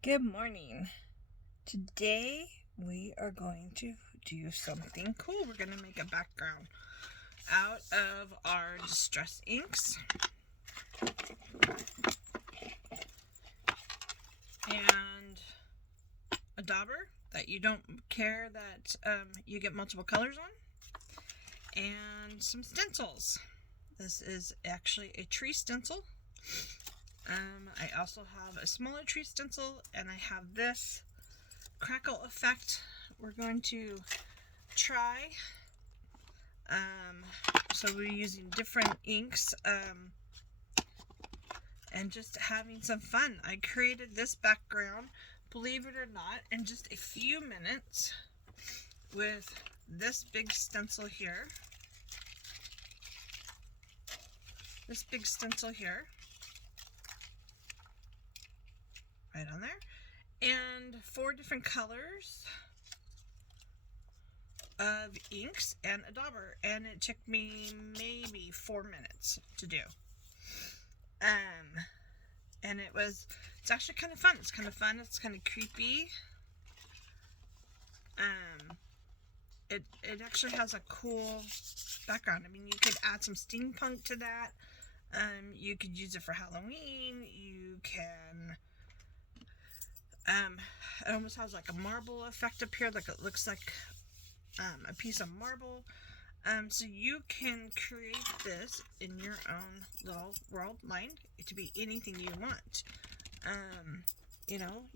Good morning. Today we are going to do something cool. We're going to make a background out of our distress inks and a dauber that you don't care that you get multiple colors on, and some stencils. This is actually a tree stencil. I also have a smaller tree stencil, and I have this crackle effect we're going to try. So we're using different inks and just having some fun. I created this background, believe it or not, in just a few minutes with this big stencil here. This big stencil here. Right on there. And 4 different colors of inks and a dauber, and it took me maybe 4 minutes to do. And it's actually kind of fun. It's kind of creepy. It actually has a cool background. I mean, you could add some steampunk to that. You could use it for Halloween. You can it almost has like a marble effect up here, like it looks like a piece of marble. So you can create this in your own little world line. It to be anything you want.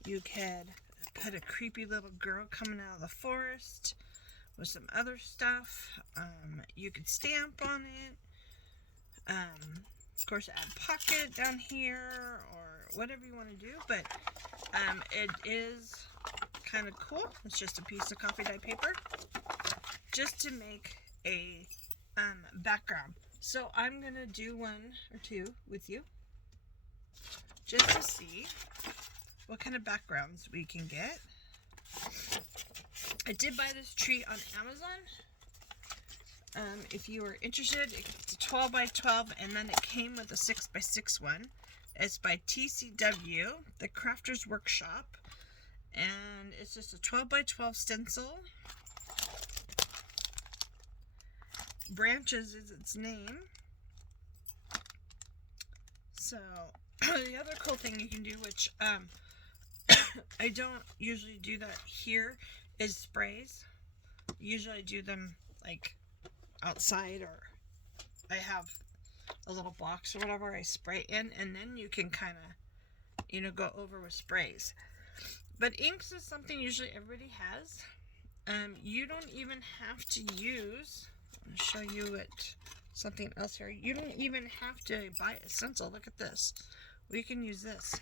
You could put a creepy little girl coming out of the forest with some other stuff. You could stamp on it. Of course, add pocket down here or whatever you want to do, but it is kind of cool. It's just a piece of coffee dye paper just to make a background. So I'm going to do 1 or 2 with you just to see what kind of backgrounds we can get. I did buy this tree on Amazon. If you are interested, it's a 12 by 12, and then it came with a 6 by 6 one. It's by TCW, the Crafters Workshop, and it's just a 12 by 12 stencil. Branches is its name. So the other cool thing you can do, which I don't usually do that here, is sprays. Usually I do them like outside, or I have a little box or whatever I spray in, and then you can kind of go over with sprays. But inks is something usually everybody has. You don't even have to use, I'll show you something else here. You don't even have to buy a stencil. Look at this. We can use this.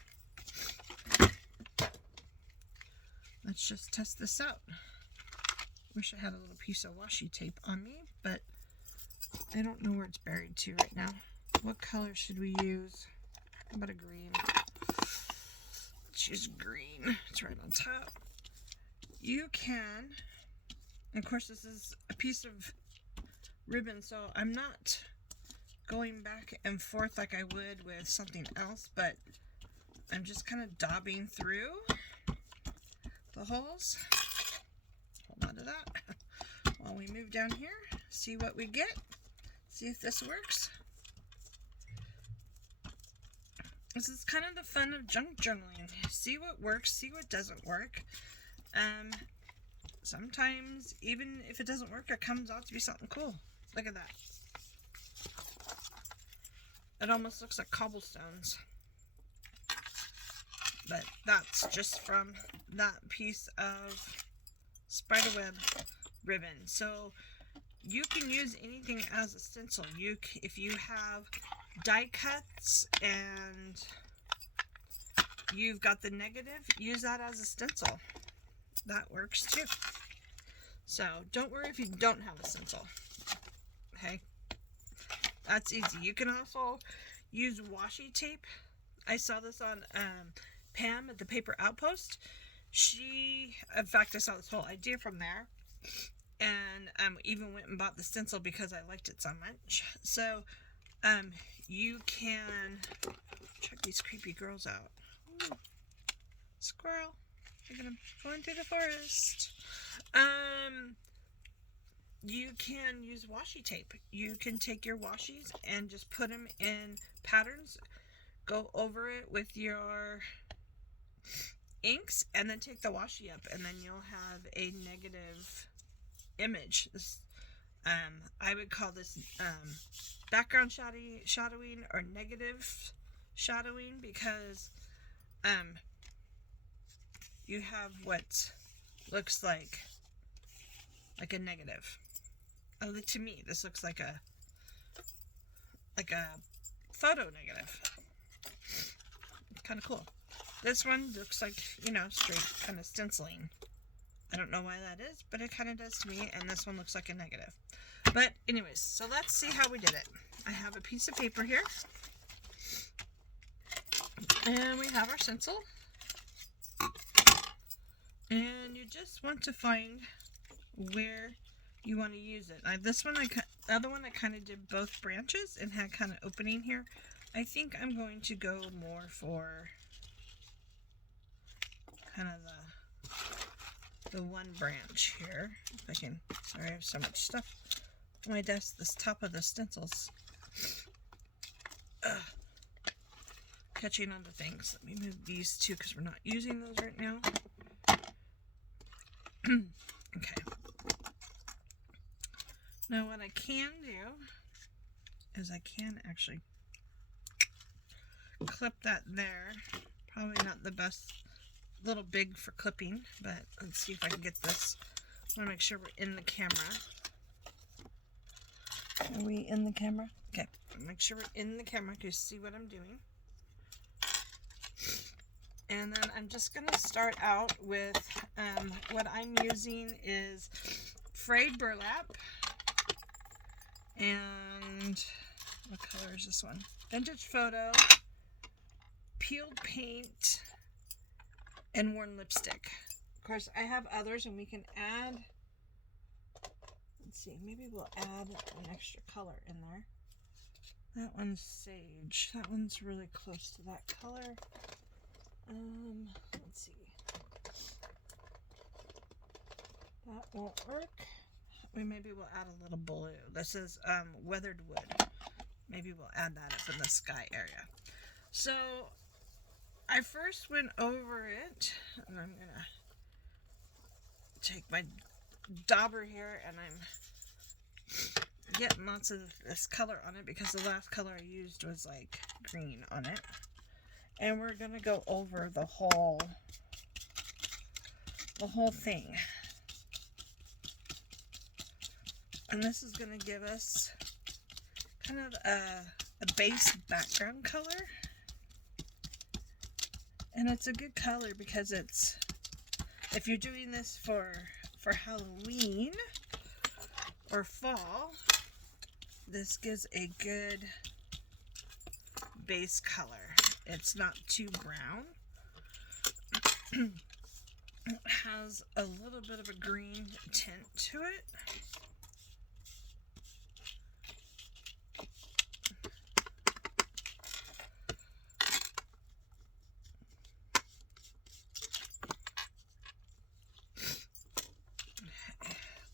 Let's just test this out. Wish I had a little piece of washi tape on me, but I don't know where it's buried to right now. What color should we use? How about a green? Let's use green. It's right on top. You can, of course, this is a piece of ribbon, so I'm not going back and forth like I would with something else, but I'm just kind of daubing through the holes. Hold on to that while we move down here, see what we get, see if this works. This is kind of the fun of junk journaling. See what works, see what doesn't work. Sometimes, even if it doesn't work, it comes out to be something cool. Look at that. It almost looks like cobblestones. But that's just from that piece of spiderweb ribbon. So you can use anything as a stencil. If you have die cuts and you've got the negative, use that as a stencil. That works too. So don't worry if you don't have a stencil. Okay, that's easy. You can also use washi tape. I saw this on Pam at the Paper Outpost. In fact, I saw this whole idea from there, and even went and bought the stencil because I liked it so much. So you can check these creepy girls out. Ooh. Squirrel. Look at him going through the forest. You can use washi tape. You can take your washies and just put them in patterns. Go over it with your inks and then take the washi up, and then you'll have a negative image. This, I would call this background shadowing or negative shadowing, because you have what looks like a negative. To me, this looks like a photo negative. Kind of cool. This one looks like, straight kind of stenciling. I don't know why that is, but it kind of does to me, and this one looks like a negative. But anyways, so let's see how we did it. I have a piece of paper here, and we have our stencil, and you just want to find where you want to use it. This one, the other one, I kind of did both branches and had kind of opening here. I think I'm going to go more for kind of the one branch here. If I can, sorry, I have so much stuff on my desk. This top of the stencils catching onto things. Let me move these two because we're not using those right now. Okay. Now what I can do is I can actually clip that there. Probably not the best, a little big for clipping, but let's see if I can get this. I want to make sure we're in the camera. Are we in the camera? Okay, make sure we're in the camera to see what I'm doing. And then I'm just going to start out with what I'm using is frayed burlap. And what color is this one? Vintage photo, peeled paint, and worn lipstick. Of course, I have others, and we can add, let's see, maybe we'll add an extra color in there. That one's sage. That one's really close to that color. Let's see. That won't work. Maybe we'll add a little blue. This is weathered wood. Maybe we'll add that up in the sky area. So I first went over it, and I'm gonna take my dauber here, and I'm getting lots of this color on it because the last color I used was like green on it. And we're gonna go over the whole thing. And this is going to give us kind of a base background color. And it's a good color because it's, if you're doing this for Halloween or fall, this gives a good base color. It's not too brown. It has a little bit of a green tint to it.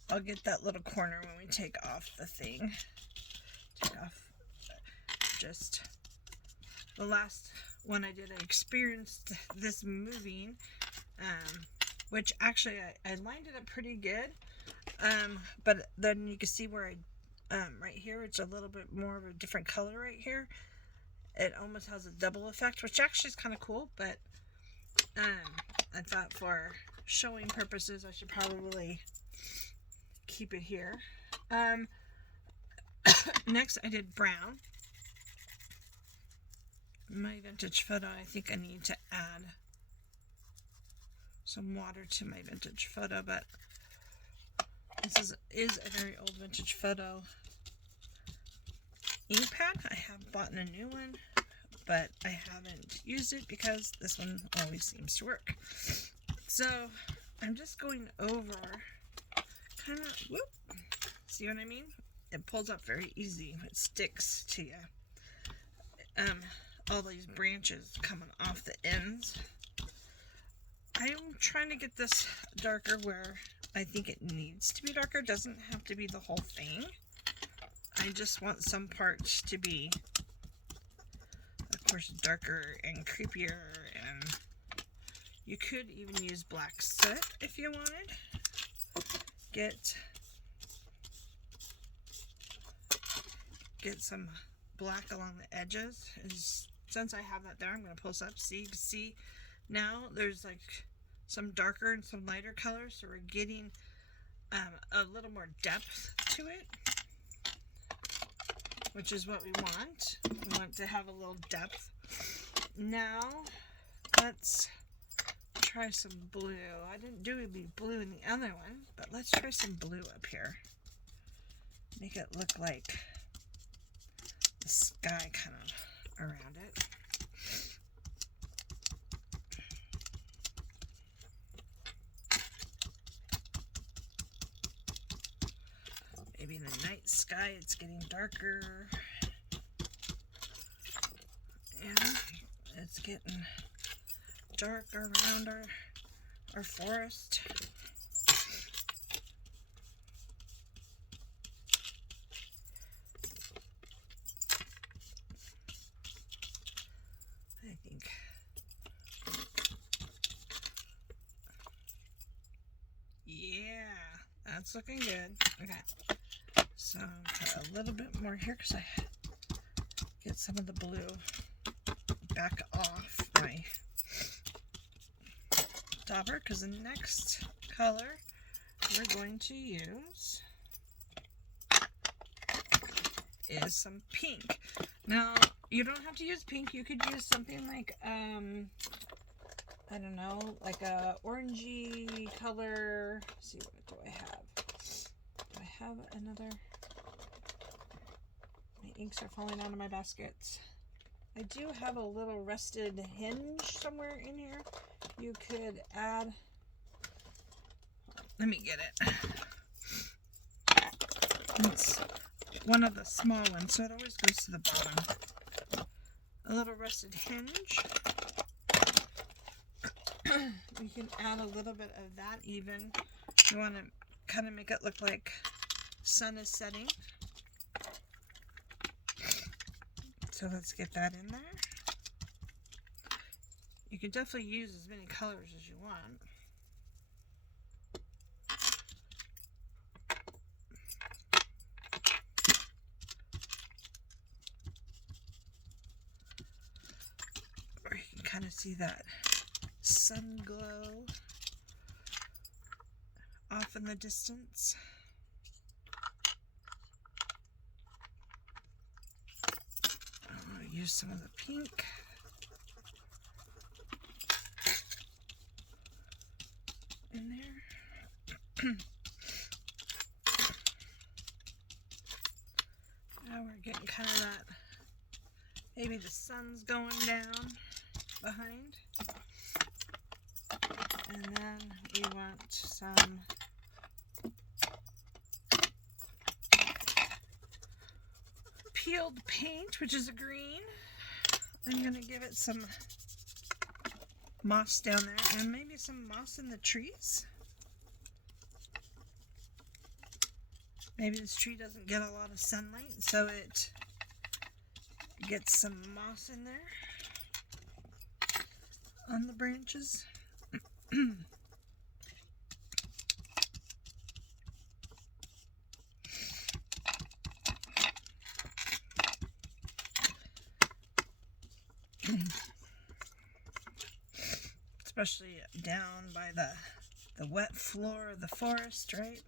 I'll get that little corner when we take off the thing. Take off just the last one I did. I experienced this moving, which actually I lined it up pretty good. But then you can see where right here, it's a little bit more of a different color right here. It almost has a double effect, which actually is kind of cool, but I thought for showing purposes, I should probably keep it here. Next, I did brown. My vintage photo, I think I need to add some water to my vintage photo, but this is a very old vintage photo ink pad. I have bought a new one, but I haven't used it because this one always seems to work. So I'm just going over kind of, whoop, see what I mean? It pulls up very easy. It sticks to you. All these branches coming off the ends. trying to get this darker where I think it needs to be darker. It doesn't have to be the whole thing. I just want some parts to be, of course, darker and creepier, and you could even use black soot if you wanted. Get some black along the edges. Since I have that there, I'm going to post up. See now there's like some darker and some lighter colors, so we're getting a little more depth to it, which is what we want. We want to have a little depth. Now let's try some blue. I didn't do any blue in the other one, but let's try some blue up here. Make it look like the sky kind of around it. Maybe in the night sky it's getting darker, and it's getting dark around our forest. I think yeah, that's looking good. Okay. So put a little bit more here because I get some of the blue back off my dauber, because the next color we're going to use is some pink. Now, you don't have to use pink. You could use something like, I don't know, like a orangey color. Let's see, what do I have? Do I have another? My inks are falling out of my baskets. I do have a little rusted hinge somewhere in here. You could add, let me get it. It's one of the small ones, so it always goes to the bottom. A little rusted hinge. We can add a little bit of that even. You want to kind of make it look like sun is setting. So let's get that in there. You can definitely use as many colors as you want. Or you can kind of see that sun glow off in the distance. Use some of the pink. In there. Now we're getting kind of that, maybe the sun's going down behind. And then we want some peeled paint, which is a green. I'm going to give it some moss down there, and maybe some moss in the trees. Maybe this tree doesn't get a lot of sunlight, so it gets some moss in there on the branches. Especially down by the wet floor of the forest, right?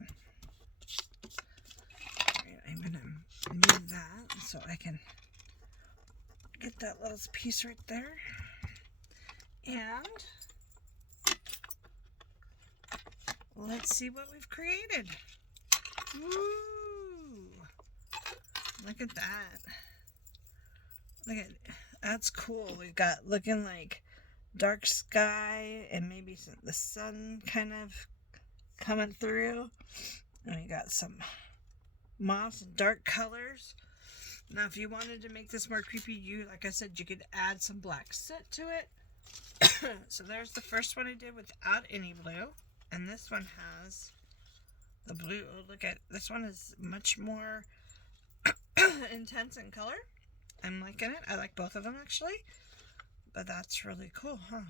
Alright, I'm gonna move that so I can get that little piece right there. And let's see what we've created. Woo! Look at that. Look at, that's cool. We've got looking like dark sky and maybe the sun kind of coming through, and we got some moss and dark colors. Now if you wanted to make this more creepy, like I said, you could add some black soot to it, So there's the first one I did without any blue. And this one has the blue. Oh, look at this one is much more intense in color. I'm liking it. I like both of them actually. But that's really cool, huh?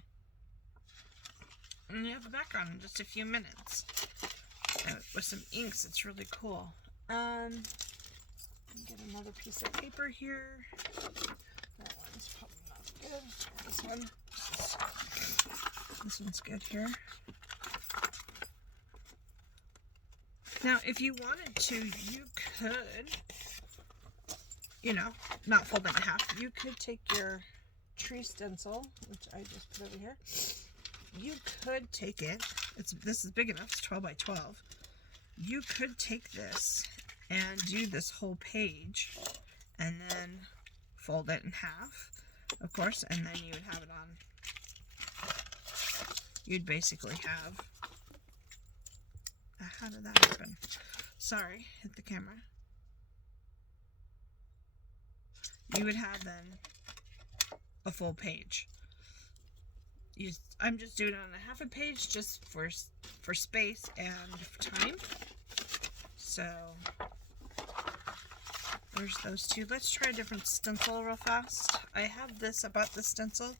And you have a background in just a few minutes. And with some inks, it's really cool. Get another piece of paper here. That one's probably not good. This one's good here. Now, if you wanted to, you could, you know, not fold it in half. You could take your tree stencil, which I just put over here. You could take it. This is big enough. It's 12 by 12. You could take this and do this whole page and then fold it in half, of course, and then you would have it on. You'd basically have, how did that happen? Sorry, hit the camera. You would have then a full page. I'm just doing it on a half a page just for space and for time. So there's those two. Let's try a different stencil real fast. I have this. I bought this stencil.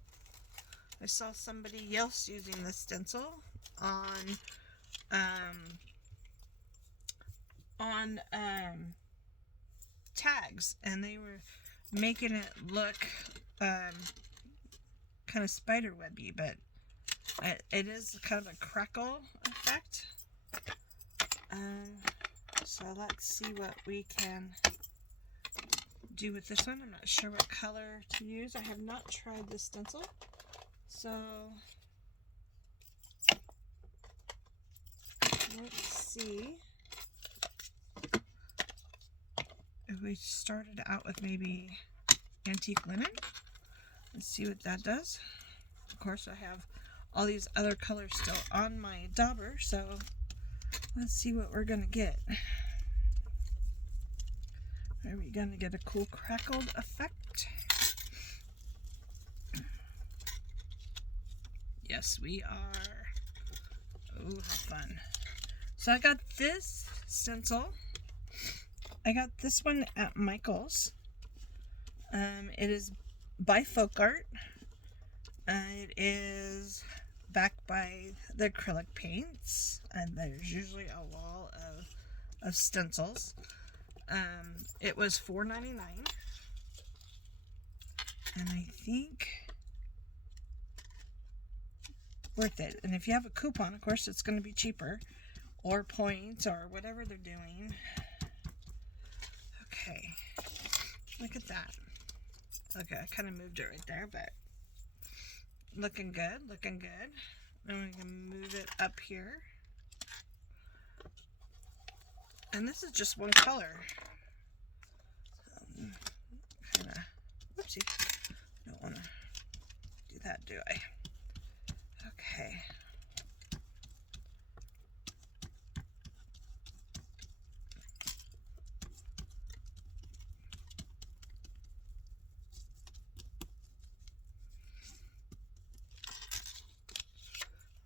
I saw somebody else using this stencil on tags, and they were making it look kind of spider webby, but it is kind of a crackle effect. So let's see what we can do with this one. I'm not sure what color to use. I have not tried this stencil, so let's see if we started out with maybe antique linen. Let's see what that does. Of course, I have all these other colors still on my dauber, so let's see what we're gonna get. Are we gonna get a cool crackled effect? Yes, we are. Oh, how fun. So I got this stencil. I got this one at Michael's. It is by Folk Art. It is backed by the acrylic paints, and there's usually a wall of stencils. It was $4.99, and I think worth it. And if you have a coupon, of course, it's going to be cheaper, or points, or whatever they're doing. Okay, look at that. Okay, I kind of moved it right there, but looking good, looking good. And we can move it up here. And this is just one color. Kind of, whoopsie. Don't want to do that, do I? Okay.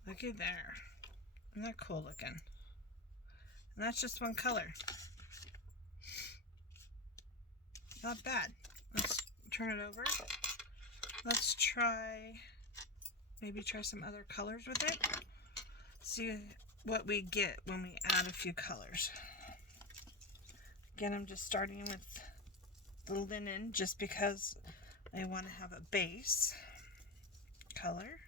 Looky there. Isn't that cool looking? And that's just one color. Not bad. Let's turn it over. Let's try, maybe try some other colors with it. See what we get when we add a few colors. Again, I'm just starting with the linen just because I want to have a base color.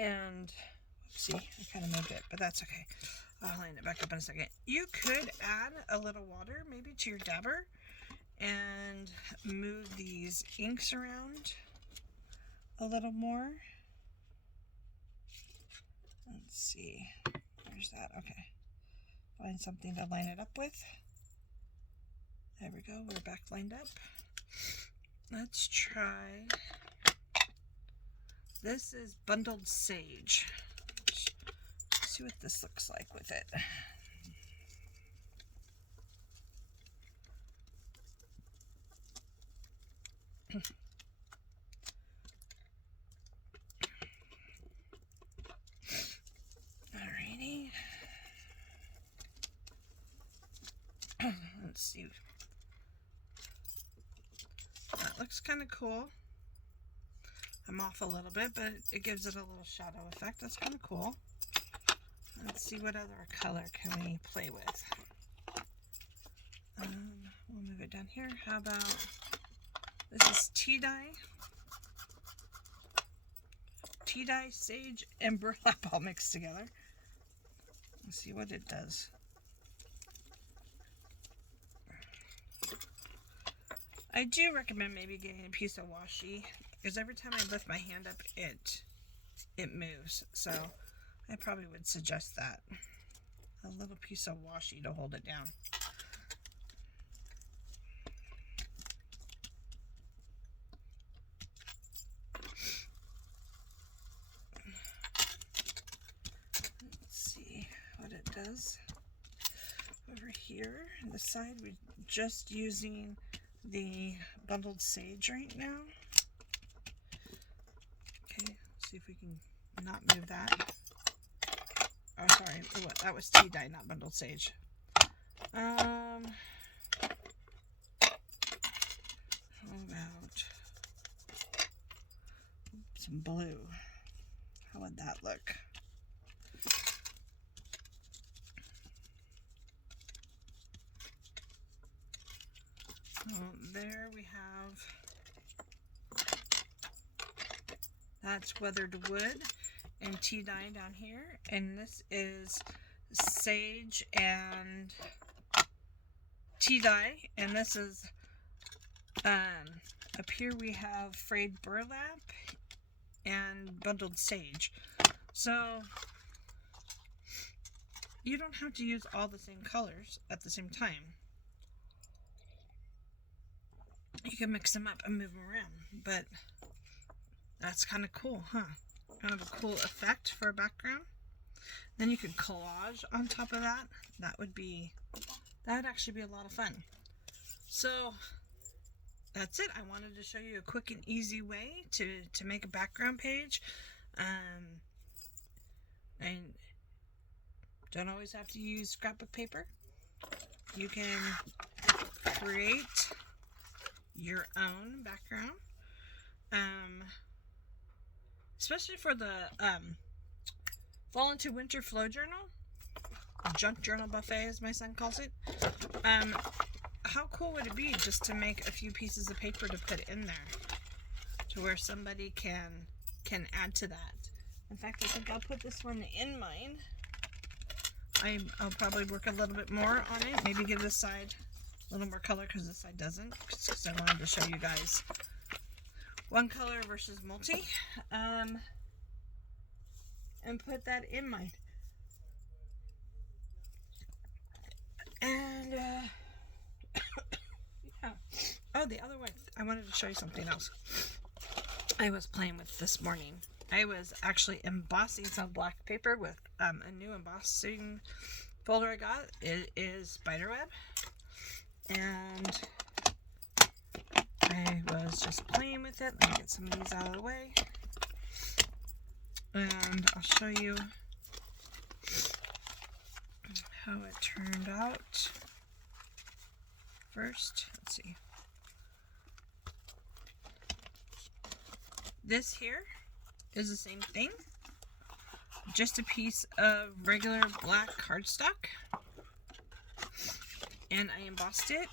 And, oopsie, I kind of moved it, but that's okay. I'll line it back up in a second. You could add a little water, maybe to your dabber, and move these inks around a little more. Let's see. There's that. Okay. Find something to line it up with. There we go. We're back lined up. Let's try. This is bundled sage. Let's see what this looks like with it. Alrighty. Let's see. That looks kind of cool. I'm off a little bit, but it gives it a little shadow effect. That's kind of cool. Let's see what other color can we play with. We'll move it down here. How about, this is tea dye. Tea dye, sage, and burlap all mixed together. Let's see what it does. I do recommend maybe getting a piece of washi, because every time I lift my hand up, it moves. So I probably would suggest that. A little piece of washi to hold it down. Let's see what it does. Over here on the side, we're just using the bundled sage right now. Okay, see if we can not move that. Oh, sorry, that was tea dye, not bundled sage. How about some blue? How would that look? There we have, that's weathered wood and tea dye down here, and this is sage and tea dye, and this is up here we have frayed burlap and bundled sage. So you don't have to use all the same colors at the same time. You can mix them up and move them around, but that's kind of cool, huh? Kind of a cool effect for a background. Then you could collage on top of that. That would actually be a lot of fun. So that's it. I wanted to show you a quick and easy way to make a background page. And don't always have to use scrapbook paper. You can create your own background, especially for the fall into winter flow journal, junk journal buffet as my son calls it. How cool would it be just to make a few pieces of paper to put in there to where somebody can add to that? In fact, I think I'll put this one in mine. I'll probably work a little bit more on it, maybe give this side a little more color because this side doesn't, because I wanted to show you guys one color versus multi, and put that in mine. And yeah. Oh, the other one, I wanted to show you something else I was playing with this morning. I was actually embossing some black paper with a new embossing folder I got. It is spiderweb. And I was just playing with it. Let me get some of these out of the way. And I'll show you how it turned out. First, let's see. This here is the same thing. Just a piece of regular black cardstock. And I embossed it,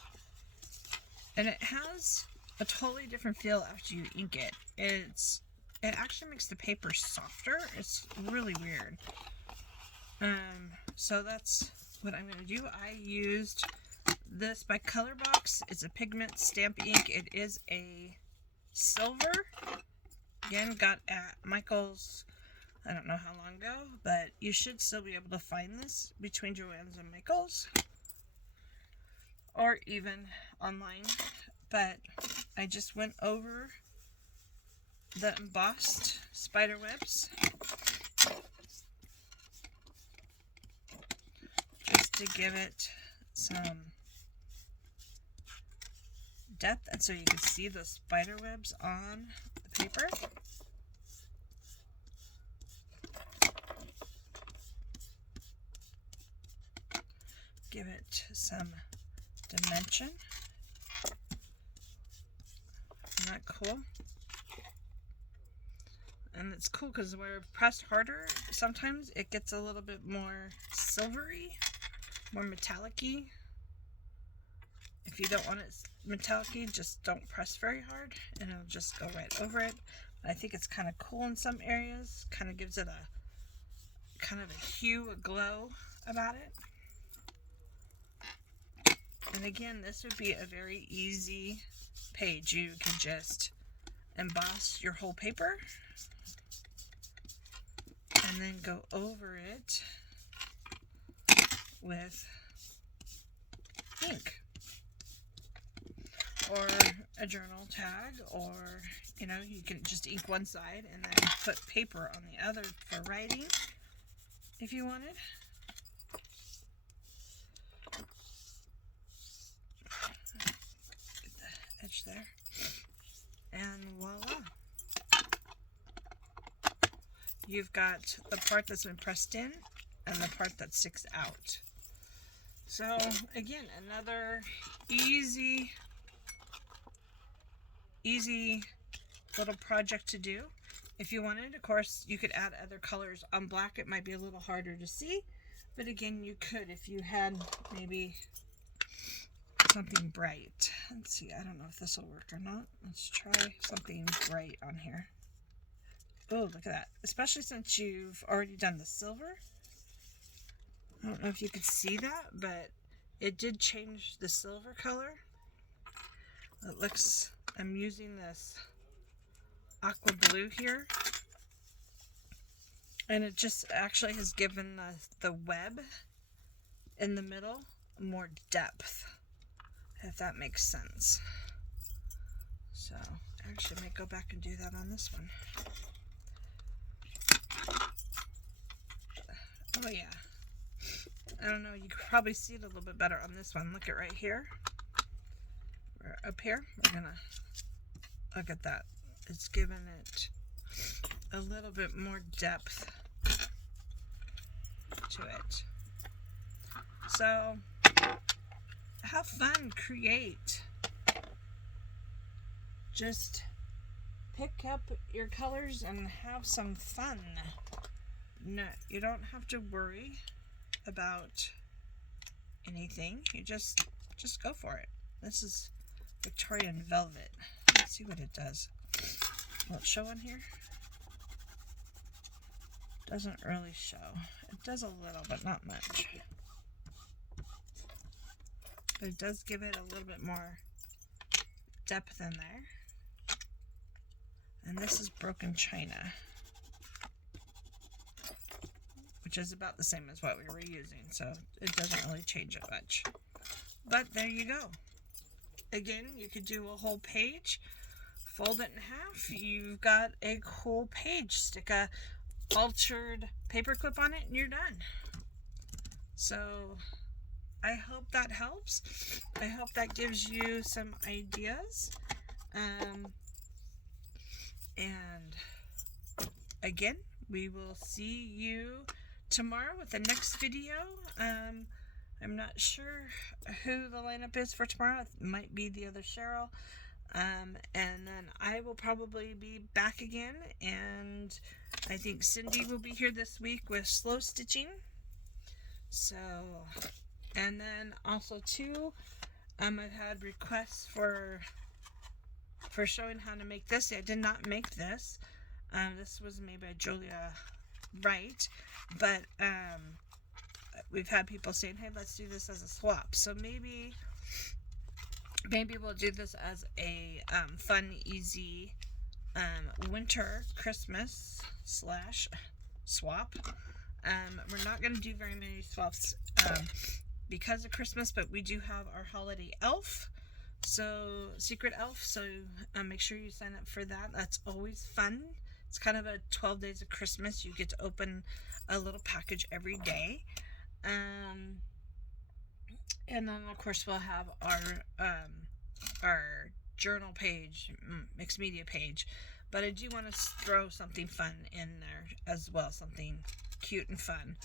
and it has a totally different feel after you ink it. It actually makes the paper softer. It's really weird. So that's what I'm going to do. I used this by Colorbox. It's a pigment stamp ink. It is a silver. Again, got at Michael's, I don't know how long ago, but you should still be able to find this between Joann's and Michael's. or even online, but I just went over the embossed spider webs just to give it some depth, and so you can see the spider webs on the paper. Give it some dimension. Isn't that cool? And it's cool because where pressed harder, sometimes it gets a little bit more silvery, more metallic-y. If you don't want it metallic-y, just don't press very hard and it'll just go right over it. I think it's kind of cool in some areas. Kind of gives it a kind of a hue, a glow about it. And again, this would be a very easy page. You can just emboss your whole paper and then go over it with ink or a journal tag, or you know, you can just ink one side and then put paper on the other for writing if you wanted. Get the edge there, and voila, you've got the part that's been pressed in and the part that sticks out. So again, another easy little project to do. If you wanted, of course, you could add other colors on black. It might be a little harder to see, but again, you could if you had maybe something bright. Let's see, I don't know if this will work or not. Let's try something bright on here. Oh, look at that. Especially since you've already done the silver. I don't know if you could see that, but it did change the silver color. It looks, I'm using this aqua blue here, and it just actually has given the web in the middle more depth, if that makes sense. So I actually may go back and do that on this one. Oh yeah, I don't know, you could probably see it a little bit better on this one. Look at right here. We're up here, we're gonna look at that. It's given it a little bit more depth to it. So have fun, create. Just pick up your colors and have some fun. No, you don't have to worry about anything. You just go for it. This is Victorian velvet. Let's see what it does. Will it show on here? Doesn't really show. It does a little, but not much. But it does give it a little bit more depth in there. And this is broken china, which is about the same as what we were using, so it doesn't really change it much. But there you go. Again, you could do a whole page, fold it in half, you've got a whole page. Stick a altered paper clip on it and you're done. So I hope that helps. I hope that gives you some ideas. And again, we will see you tomorrow with the next video. I'm not sure who the lineup is for tomorrow. It might be the other Cheryl. And then I will probably be back again, and I think Cindy will be here this week with slow stitching. So, and then also too, I've had requests for showing how to make this. I did not make this. This was made by Julia Wright, but we've had people saying, hey, let's do this as a swap. So maybe we'll do this as a fun, easy winter Christmas / swap. We're not going to do very many swaps because of Christmas, but we do have our holiday elf. So, Secret Elf. So, make sure you sign up for that. That's always fun. It's kind of a 12 days of Christmas. You get to open a little package every day. And then, of course, we'll have our journal page, mixed media page. But I do want to throw something fun in there as well, something cute and fun.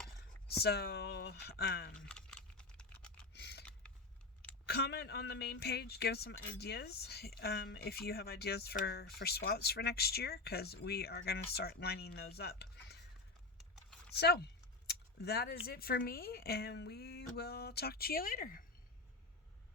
So, comment on the main page, give us some ideas if you have ideas for swaps for next year, because we are going to start lining those up. So, that is it for me, and we will talk to you later.